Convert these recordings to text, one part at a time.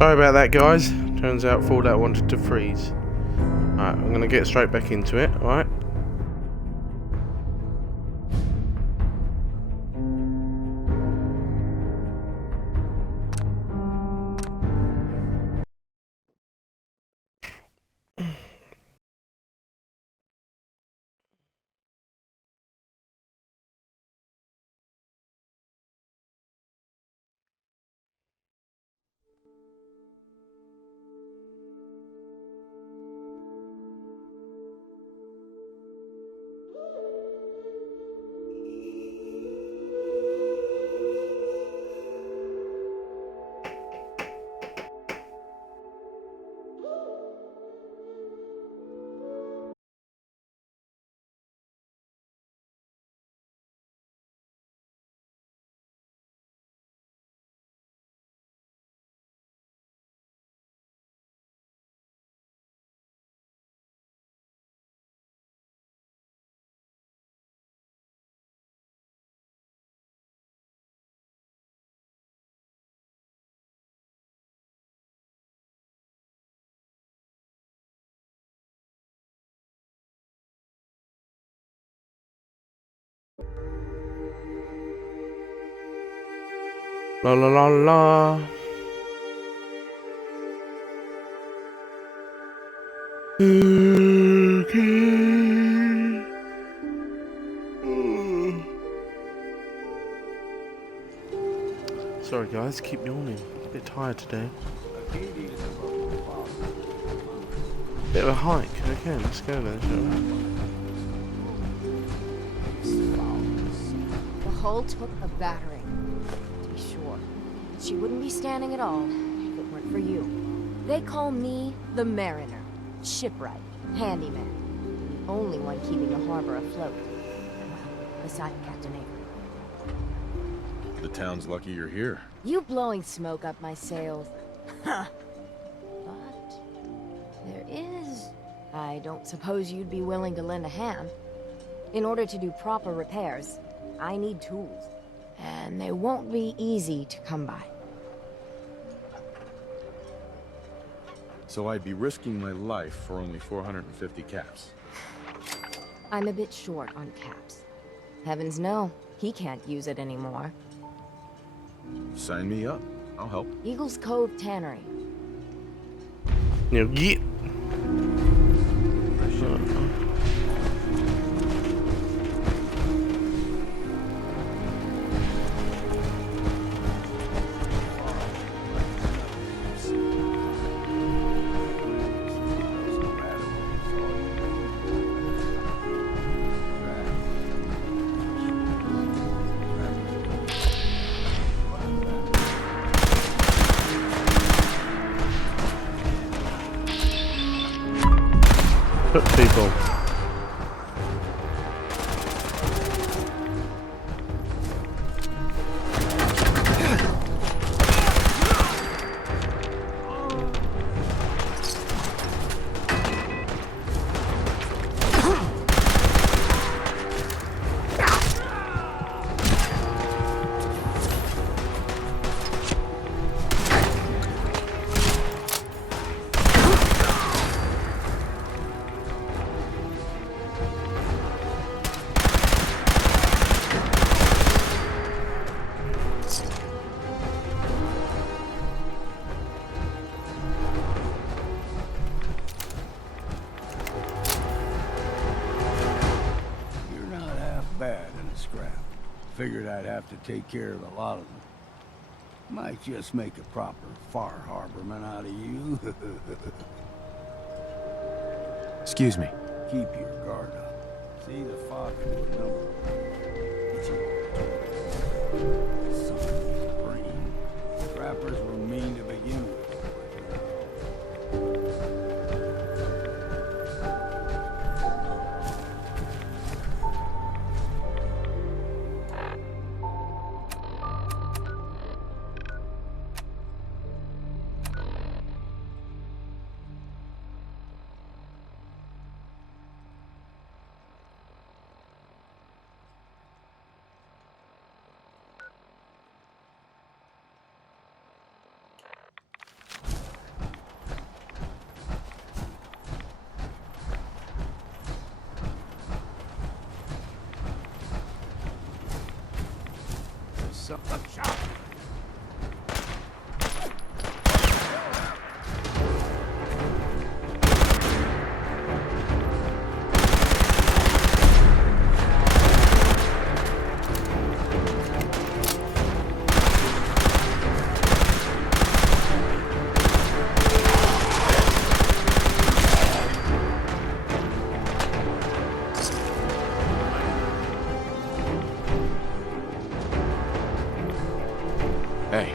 Sorry about that, guys. Turns out Fallout wanted to freeze. Alright, I'm gonna get straight back into it, alright? La la la la. Okay. Sorry guys, keep yawning. A bit tired today. Bit of a hike. Okay, let's go then, shall we? The hull took a battering, to be sure. She wouldn't be standing at all if it weren't for you. They call me the Mariner, shipwright, handyman, the only one keeping the harbor afloat. Well, beside Captain Avery. The town's lucky you're here. You blowing smoke up my sails. Huh. But there is... I don't suppose you'd be willing to lend a hand. In order to do proper repairs, I need tools. And they won't be easy to come by. So I'd be risking my life for only 450 caps. I'm a bit short on caps. Heavens no, he can't use it anymore. Sign me up. I'll help. Eagles Cove Tannery. You know, yeah. Put people. Figured I'd have to take care of a lot of them. Might just make a proper Far Harborman out of you. Excuse me. Keep your guard up. See the fog in the number. It's somebody's brain. Trappers were mean to begin with. some. Hey.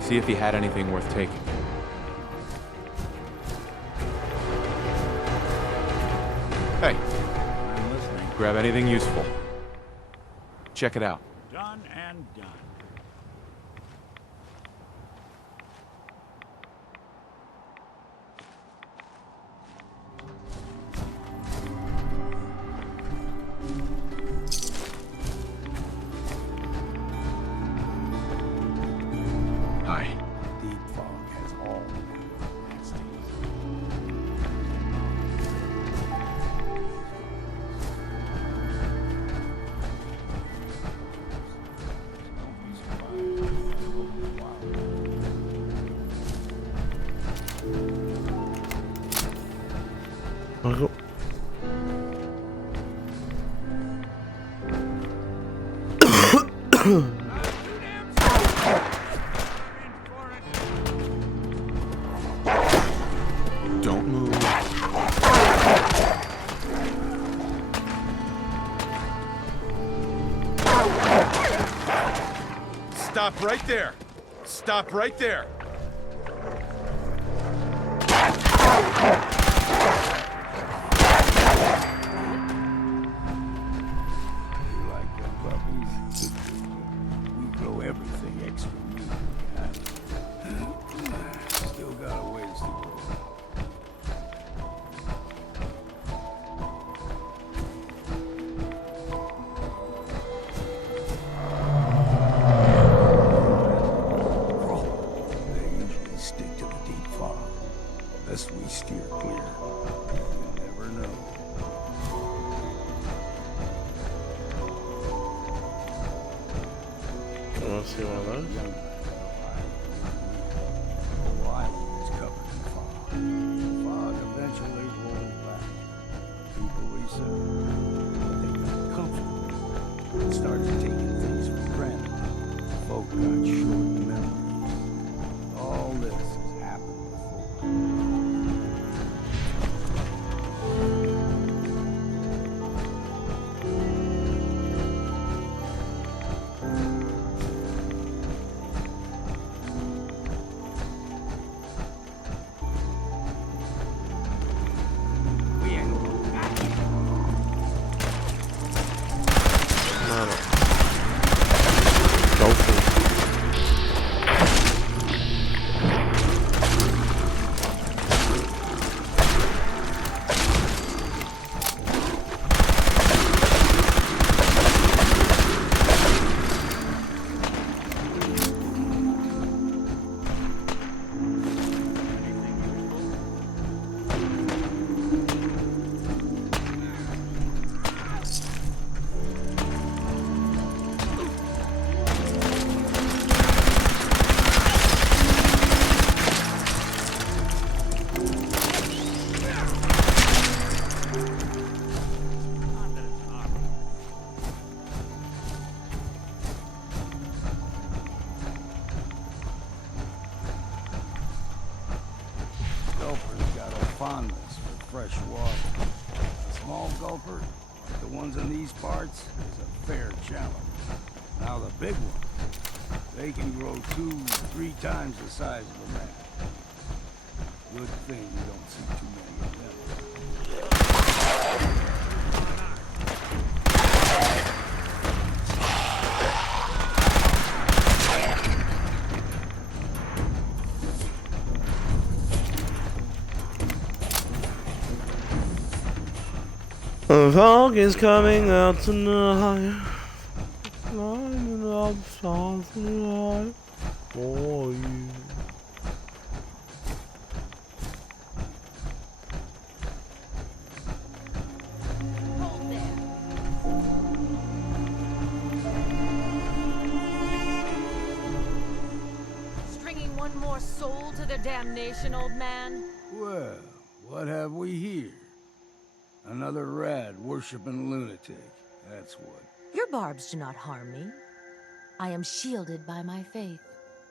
See if he had anything worth taking. Hey, I'm listening. grab anything useful. Check it out. Done and done. Hi. Deep fog has all the nasties. I got... Don't move. Stop right there! Stop right there! You like them puppies? We grow everything extra meat. Still got a ways to go. They usually stick to the deep fog. Lest we steer clear. You never know. I want to see one of those. Young whole island is covered in fog. Fog eventually rolled back. People resettled, but they got comfortable and started taking things for granted. Folk got short memories. All this has happened before. We ain't going back. Dolphin. Gulper's got a fondness for fresh water. A small gulper, like the ones in these parts, is a fair challenge. Now the big ones, they can grow 2-3 times the size of a man. Good thing you don't see too many of them. The fog is coming out tonight. Lining up something right for you. Hold there. one more soul to their damnation, old man? Well, what have we here? Another rad worshipping lunatic, that's what. Your barbs do not harm me. I am shielded by my faith.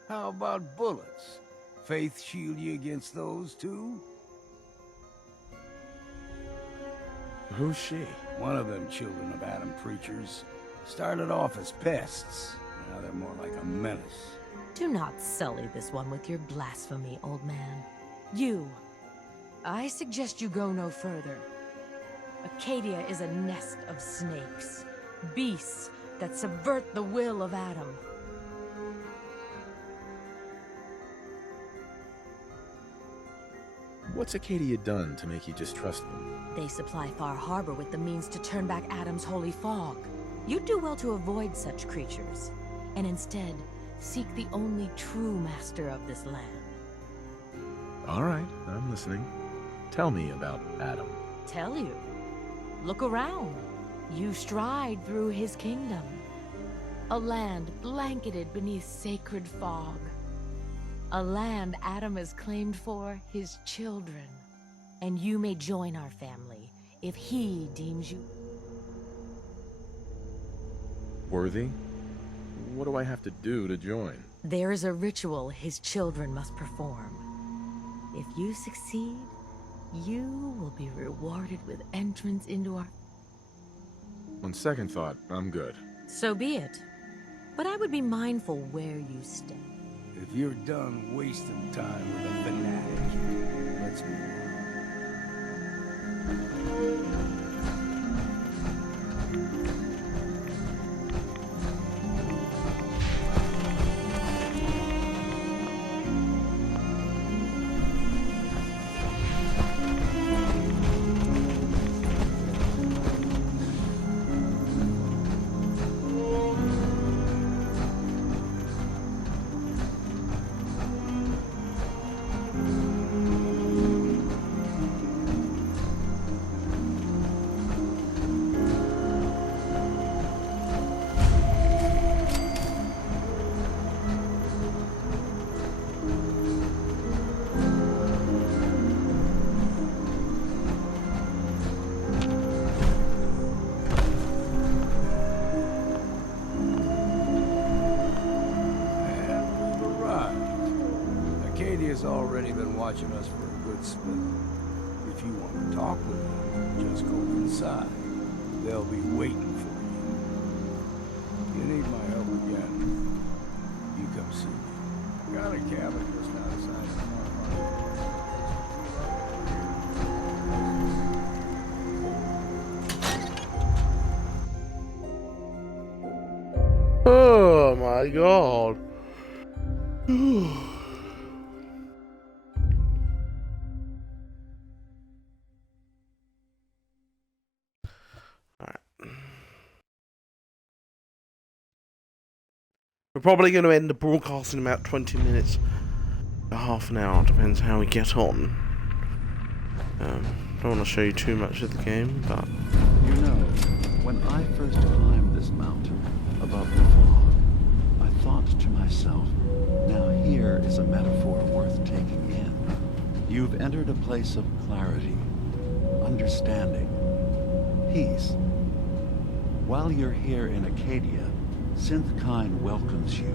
How about bullets? Faith shield you against those too? Who's she? One of them children of Adam preachers. Started off as pests. Now they're more like a menace. Do not sully this one with your blasphemy, old man. I suggest you go no further. Acadia is a nest of snakes. Beasts that subvert the will of Adam. What's Acadia done to make you distrust them? They supply Far Harbor with the means to turn back Adam's holy fog. You'd do well to avoid such creatures, and instead seek the only true master of this land. All right, I'm listening. Tell me about Adam. Tell you. Look around. You stride through his kingdom. A land blanketed beneath sacred fog. A land Adam has claimed for his children. And you may join our family if he deems you Worthy? What do I have to do to join? There is a ritual his children must perform. If you succeed, you will be rewarded with entrance into our... On second thought, I'm good. So be it. But I would be mindful where you stay. If you're done wasting time with a fanatic, let's move on. Acadia's already been watching us for a good spell. If you want to talk with them, just go inside. They'll be waiting for you. If you need my help again, you come see me. Got a cabin just outside of Oh my god. Alright. We're probably going to end the broadcast in about 20 minutes. Half an hour, depends how we get on. Don't want to show you too much of the game, but... You know, when I first climbed this mountain above the fog, I thought to myself, now here is a metaphor worth taking in. You've entered a place of clarity, understanding, peace. While you're here in Acadia, Synthkind welcomes you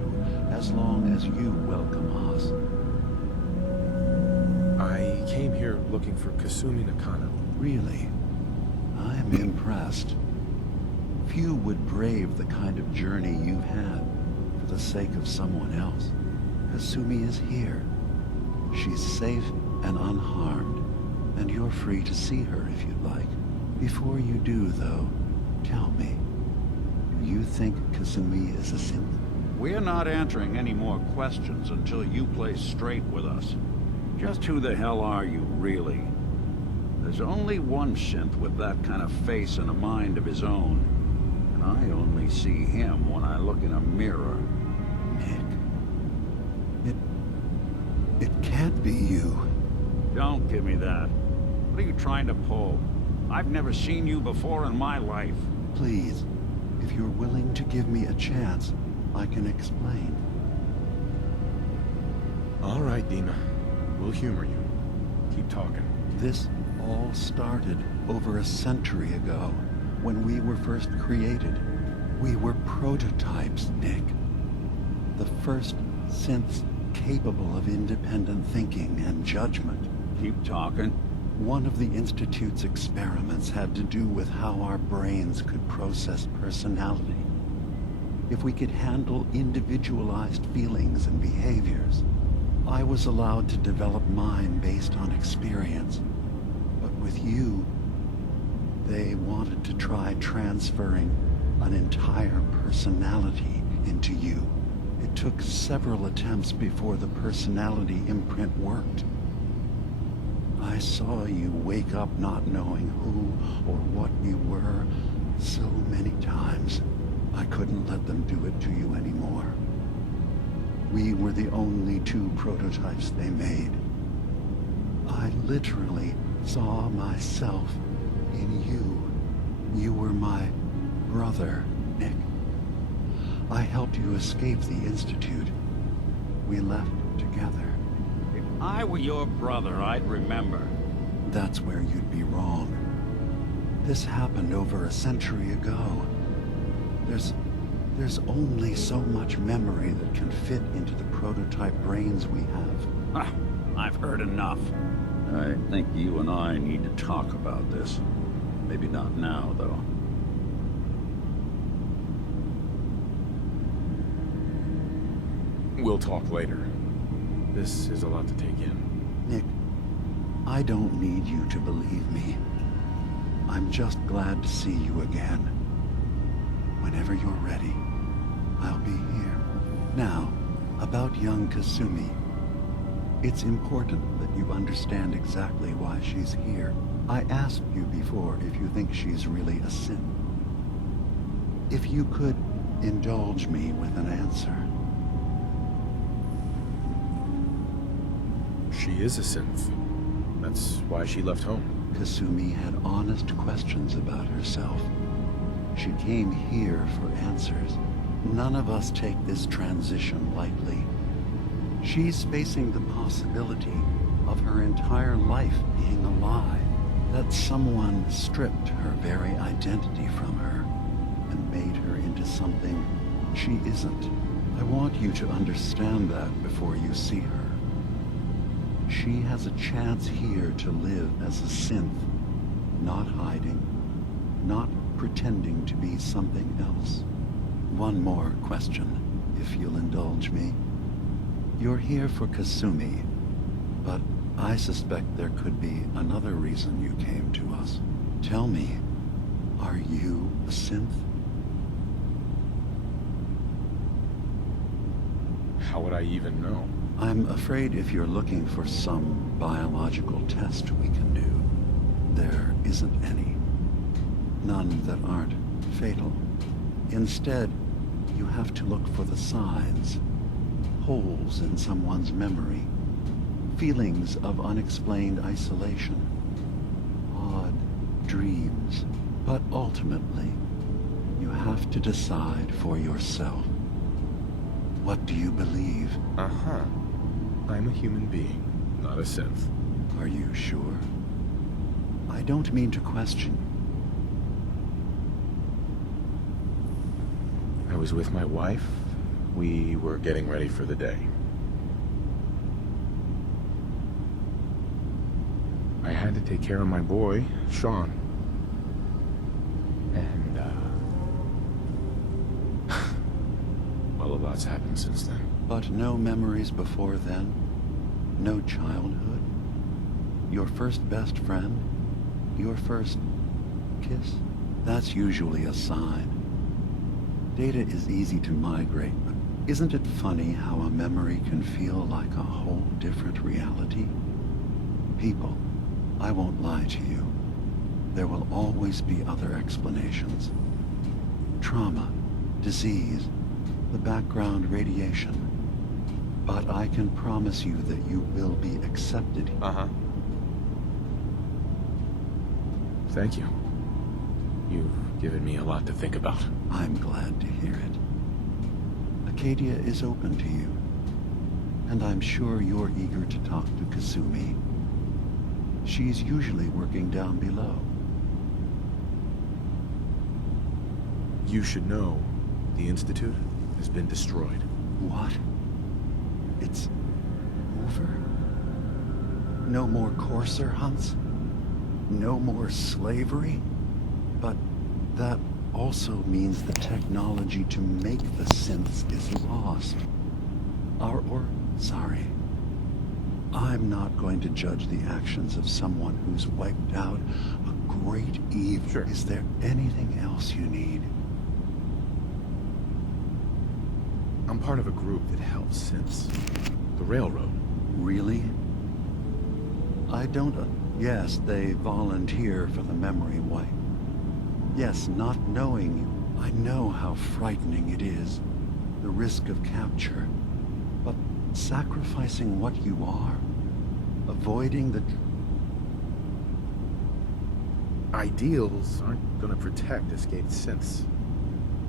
as long as you welcome us. I came here looking for Kasumi Nakano. Really? I'm impressed. Few would brave the kind of journey you've had for the sake of someone else. Kasumi is here. She's safe and unharmed, and you're free to see her if you'd like. Before you do, though, tell me, do you think Kasumi is a synth? We're not answering any more questions until you play straight with us. Just who the hell are you, really? There's only one synth with that kind of face and a mind of his own. And I only see him when I look in a mirror. Nick. It can't be you. Don't give me that. What are you trying to pull? I've never seen you before in my life. Please, if you're willing to give me a chance, I can explain. All right, Dina. We'll humor you. Keep talking. This all started over a century ago, when we were first created. We were prototypes, Nick. The first synths capable of independent thinking and judgment. Keep talking. One of the Institute's experiments had to do with how our brains could process personality. If we could handle individualized feelings and behaviors, I was allowed to develop mine based on experience. But with you, they wanted to try transferring an entire personality into you. It took several attempts before the personality imprint worked. I saw you wake up not knowing who or what you were so many times. I couldn't let them do it to you anymore. We were the only two prototypes they made. I literally saw myself in you. You were my brother, Nick. I helped you escape the Institute. We left together. If I were your brother, I'd remember. That's where you'd be wrong. This happened over a century ago. There's only so much memory that can fit into the prototype brains we have. Ah, I've heard enough. I think you and I need to talk about this. Maybe not now, though. We'll talk later. This is a lot to take in. Nick, I don't need you to believe me. I'm just glad to see you again. Whenever you're ready, I'll be here. Now, about young Kasumi. It's important that you understand exactly why she's here. I asked you before if you think she's really a synth. If you could indulge me with an answer. She is a synth. That's why she left home. Kasumi had honest questions about herself. She came here for answers. None of us take this transition lightly. She's facing the possibility of her entire life being a lie. That someone stripped her very identity from her and made her into something she isn't. I want you to understand that before you see her. She has a chance here to live as a synth, not hiding, not pretending to be something else. One more question, if you'll indulge me. You're here for Kasumi, but I suspect there could be another reason you came to us. Tell me, are you a synth? How would I even know? I'm afraid if you're looking for some biological test we can do, there isn't any. None that aren't fatal. Instead, you have to look for the signs, holes in someone's memory, feelings of unexplained isolation, odd dreams. But ultimately, you have to decide for yourself. What do you believe? Uh-huh. I'm a human being, not a synth. Are you sure? I don't mean to question. I was with my wife. We were getting ready for the day. I had to take care of my boy, Sean. And, well, a lot's happened since then. But no memories before then? No childhood? Your first best friend? Your first kiss? That's usually a sign. Data is easy to migrate, but isn't it funny how a memory can feel like a whole different reality? People, I won't lie to you. There will always be other explanations. Trauma, disease, the background radiation. But I can promise you that you will be accepted. Uh-huh. Thank you. You've given me a lot to think about. I'm glad to hear it. Acadia is open to you. and I'm sure you're eager to talk to Kasumi. She's usually working down below. You should know, the Institute has been destroyed. What? It's over? No more courser hunts? No more slavery? But that also means the technology to make the synths is lost. Sorry. I'm not going to judge the actions of someone who's wiped out a great evil. Sure. Is there anything else you need? I'm part of a group that helps synths. The Railroad. Really? I don't... yes, they volunteer for the memory wipe. Yes, not knowing you, I know how frightening it is. The risk of capture. But sacrificing what you are, avoiding the... Ideals aren't gonna protect escaped synths.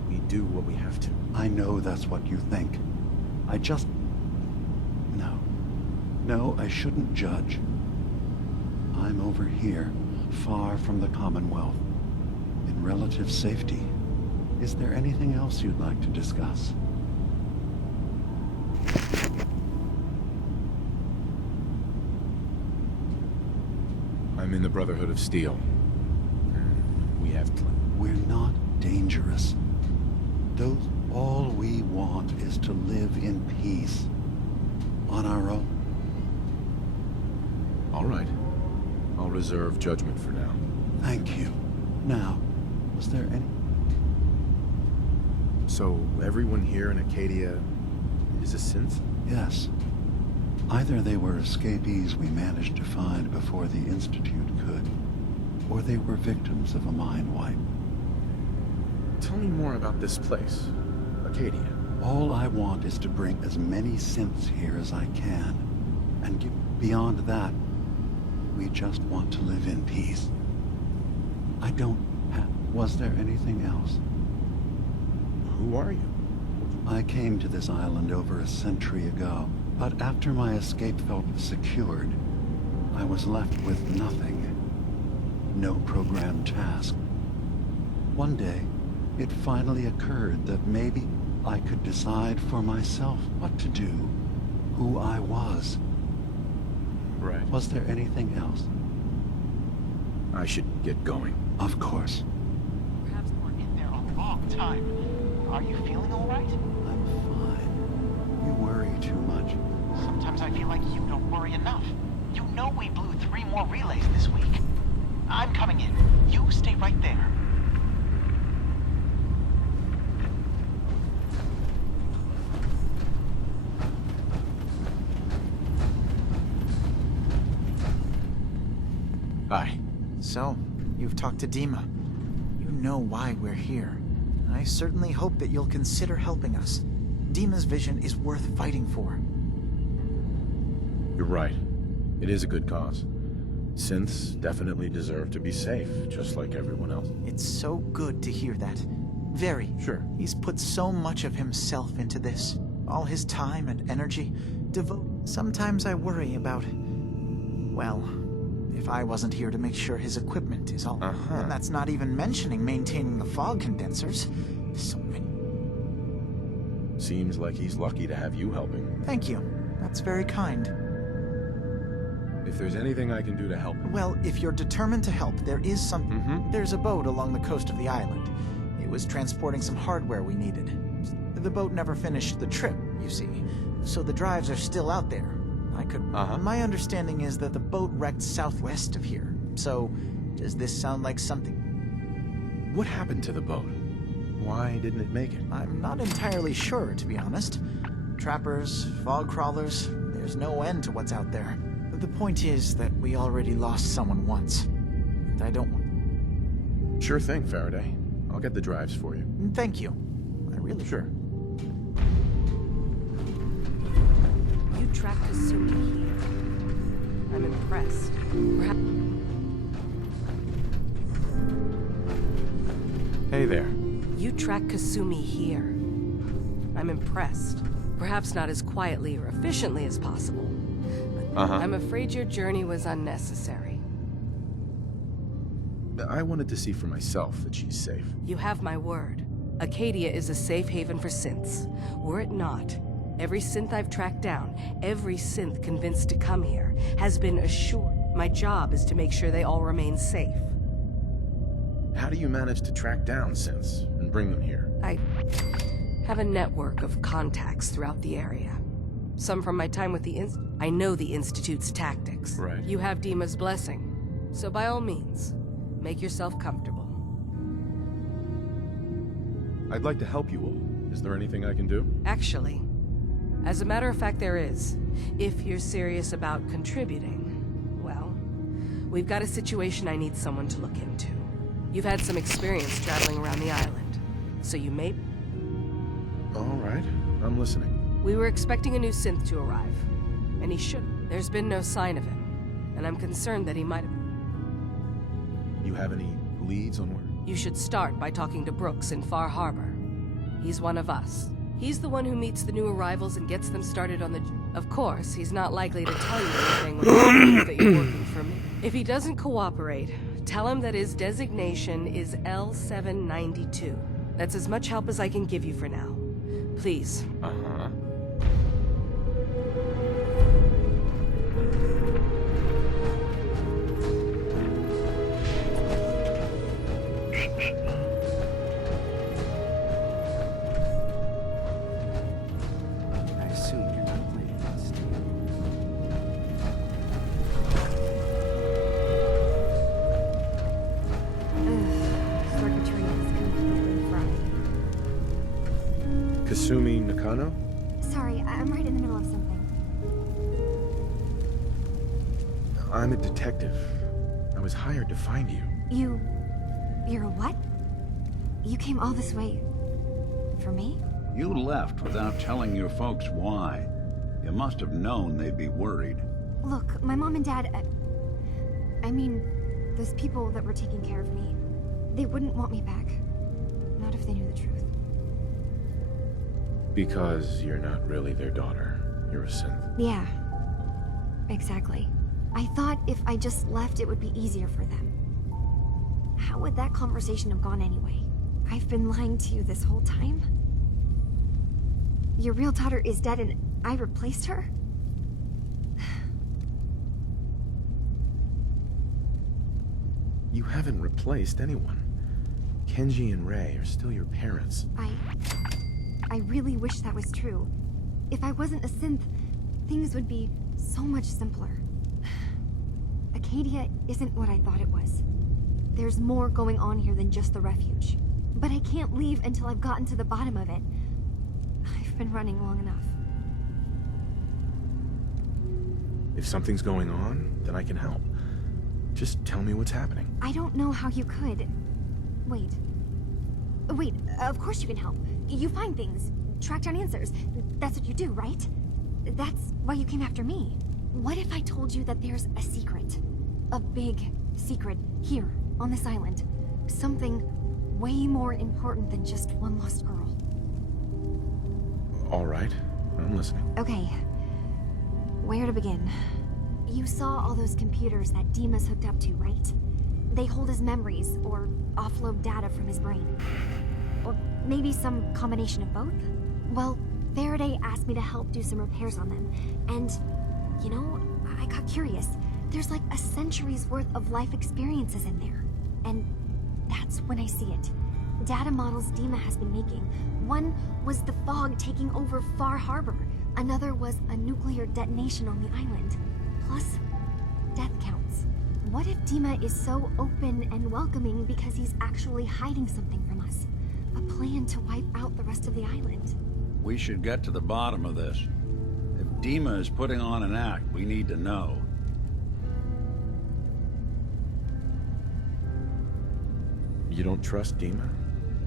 We do what we have to. I know that's what you think. I just... No. No, I shouldn't judge. I'm over here, far from the Commonwealth, in relative safety. Is there anything else you'd like to discuss? I'm in the Brotherhood of Steel. We have... We're not dangerous. All we want is to live in peace. On our own. All right. I'll reserve judgment for now. Thank you. Now, was there any... So, everyone here in Acadia is a synth? Yes. Either they were escapees we managed to find before the Institute could, or they were victims of a mind wipe. Tell me more about this place, Acadia. All I want is to bring as many synths here as I can, and beyond that, we just want to live in peace. I don't have... Was there anything else? Who are you? I came to this island over a century ago, but after my escape felt secured, I was left with nothing. No programmed task. One day, it finally occurred that maybe I could decide for myself what to do, who I was. Right. Was there anything else? I should get going. Of course. Perhaps we're in there a long time. Are you feeling all right? I'm fine. You worry too much. Sometimes I feel like you don't worry enough. You know we blew 3 more relays this week. I'm coming in. You stay right there. Hi. So, you've talked to Dima. You know why we're here. I certainly hope that you'll consider helping us. Dima's vision is worth fighting for. You're right. It is a good cause. Synths definitely deserve to be safe, just like everyone else. It's so good to hear that. Very. Sure. He's put so much of himself into this. All his time and energy. Sometimes I worry about... well... if I wasn't here to make sure his equipment is all... And that's not even mentioning maintaining the fog condensers. So many... Seems like he's lucky to have you helping. Thank you. That's very kind. If there's anything I can do to help... Well, if you're determined to help, there is something... There's a boat along the coast of the island. It was transporting some hardware we needed. The boat never finished the trip, you see. So the drives are still out there. I could... My understanding is that the boat wrecked southwest of here. So, does this sound like something... What happened to the boat? Why didn't it make it? I'm not entirely sure, to be honest. Trappers, fog crawlers, there's no end to what's out there. The point is that we already lost someone once. And I don't want... Sure thing, Faraday. I'll get the drives for you. Thank you. I really... Sure. You track Kasumi here. I'm impressed. Hey there. You track Kasumi here. I'm impressed. Perhaps not as quietly or efficiently as possible. But I'm afraid your journey was unnecessary. I wanted to see for myself that she's safe. You have my word. Acadia is a safe haven for synths. Were it not, every synth I've tracked down, every synth convinced to come here, has been assured. My job is to make sure they all remain safe. How do you manage to track down synths and bring them here? I have a network of contacts throughout the area. Some from my time with the I know the Institute's tactics. Right. You have Dima's blessing. So by all means, make yourself comfortable. I'd like to help you all. Is there anything I can do? Actually, as a matter of fact, there is. If you're serious about contributing, well, we've got a situation I need someone to look into. You've had some experience traveling around the island, so you may... All right, I'm listening. We were expecting a new synth to arrive, and he should. There's been no sign of him, and I'm concerned that he might have... You have any leads on where? You should start by talking to Brooks in Far Harbor. He's one of us. He's the one who meets the new arrivals and gets them started on the... Of course, he's not likely to tell you anything when he knows that you're working for me. If he doesn't cooperate, tell him that his designation is L792. That's as much help as I can give you for now. Please. I assume you're not planning on staying. Circuitry is completely fried. Kasumi Nakano? Sorry, I'm right in the middle of something. I'm a detective. I was hired to find you. You're a what? You came all this way... for me? You left without telling your folks why. You must have known they'd be worried. Look, my mom and dad... I mean, those people that were taking care of me, they wouldn't want me back. Not if they knew the truth. Because you're not really their daughter. You're a synth. Yeah, exactly. I thought if I just left, it would be easier for them. How would that conversation have gone anyway? I've been lying to you this whole time? Your real daughter is dead and I replaced her? You haven't replaced anyone. Kenji and Rei are still your parents. I really wish that was true. If I wasn't a synth, things would be so much simpler. Acadia isn't what I thought it was. There's more going on here than just the refuge. But I can't leave until I've gotten to the bottom of it. I've been running long enough. If something's going on, then I can help. Just tell me what's happening. I don't know how you could. Wait. Wait, of course you can help. You find things, track down answers. That's what you do, right? That's why you came after me. What if I told you that there's a secret? A big secret here, on this island. Something way more important than just one lost girl. All right, I'm listening. Okay. Where to begin? You saw all those computers that Dima's hooked up to, right? They hold his memories, or offload data from his brain. Or maybe some combination of both? Well, Faraday asked me to help do some repairs on them, and, you know, I got curious. There's like a century's worth of life experiences in there. And that's when I see it. Data models Dima has been making. One was the fog taking over Far Harbor. Another was a nuclear detonation on the island. Plus, death counts. What if Dima is so open and welcoming because he's actually hiding something from us? A plan to wipe out the rest of the island. We should get to the bottom of this. If Dima is putting on an act, we need to know. You don't trust Dima?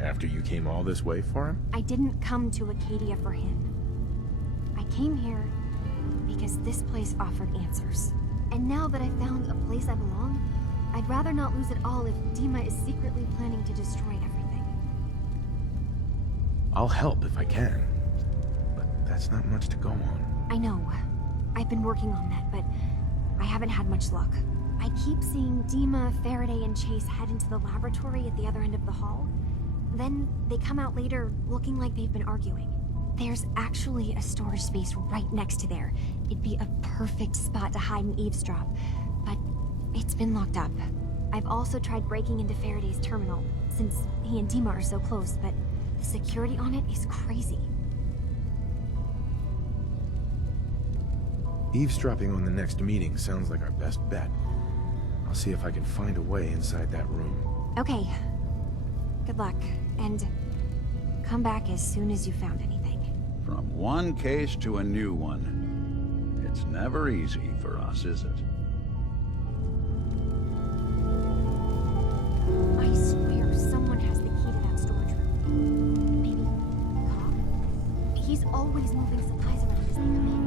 After you came all this way for him? I didn't come to Acadia for him. I came here because this place offered answers. And now that I found a place I belong, I'd rather not lose it all if Dima is secretly planning to destroy everything. I'll help if I can. But That's not much to go on. I know. I've been working on that, but I haven't had much luck. I keep seeing Dima, Faraday, and Chase head into the laboratory at the other end of the hall. Then they come out later looking like they've been arguing. There's actually a storage space right next to there. It'd be a perfect spot to hide and eavesdrop, but it's been locked up. I've also tried breaking into Faraday's terminal, since he and Dima are so close, but the security on it is crazy. Eavesdropping on the next meeting sounds like our best bet. I'll see if I can find a way inside that room. Okay. Good luck, and come back as soon as you found anything. From one case to a new one. It's never easy for us, is it? I swear someone has the key to that storage room. Maybe Cobb? He's always moving supplies around as they come in.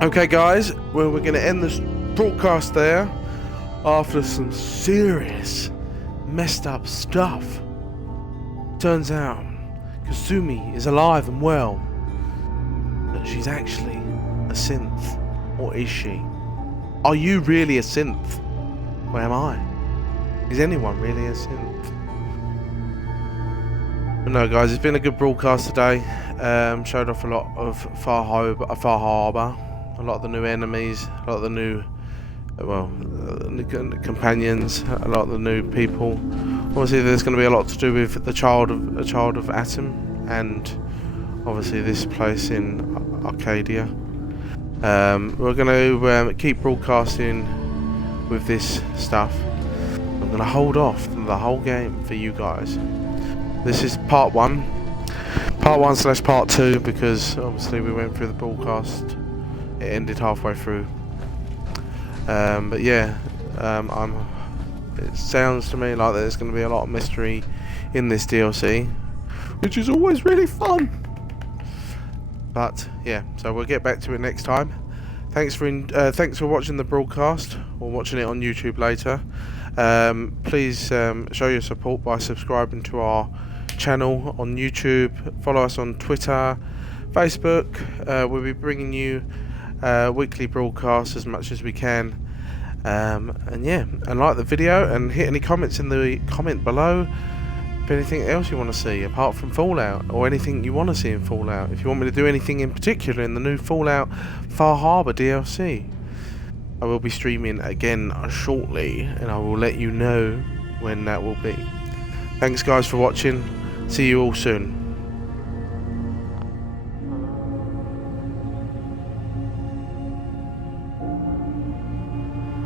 Okay, guys, well, we're going to end this broadcast there after some serious messed up stuff. Turns out Kasumi is alive and well, but she's actually a synth. Or is she? Are you really a synth? Where am I? Is anyone really a synth? But no, guys, it's been a good broadcast today. Showed off a lot of Far Harbor, a lot of the new enemies, a lot of the new, companions, a lot of the new people. Obviously, there's going to be a lot to do with a child of Atom, and obviously this place in Arcadia. We're going to keep broadcasting with this stuff. I'm going to hold off the whole game for you guys. This is part 1 / part 2, because obviously we went through the broadcast. It ended halfway through. But yeah, it sounds to me like there's going to be a lot of mystery in this DLC, which is always really fun. But yeah, so we'll get back to it next time. Thanks for watching the broadcast, or watching it on YouTube later. Please show your support by subscribing to our channel on YouTube. Follow us on Twitter, Facebook. We'll be bringing you weekly broadcasts as much as we can. And yeah, and like the video and hit any comments in the comment below if anything else you want to see apart from Fallout, or anything you want to see in Fallout. If you want me to do anything in particular in the new Fallout Far Harbor DLC, I will be streaming again shortly, and I will let you know when that will be. Thanks guys for watching. See you all soon.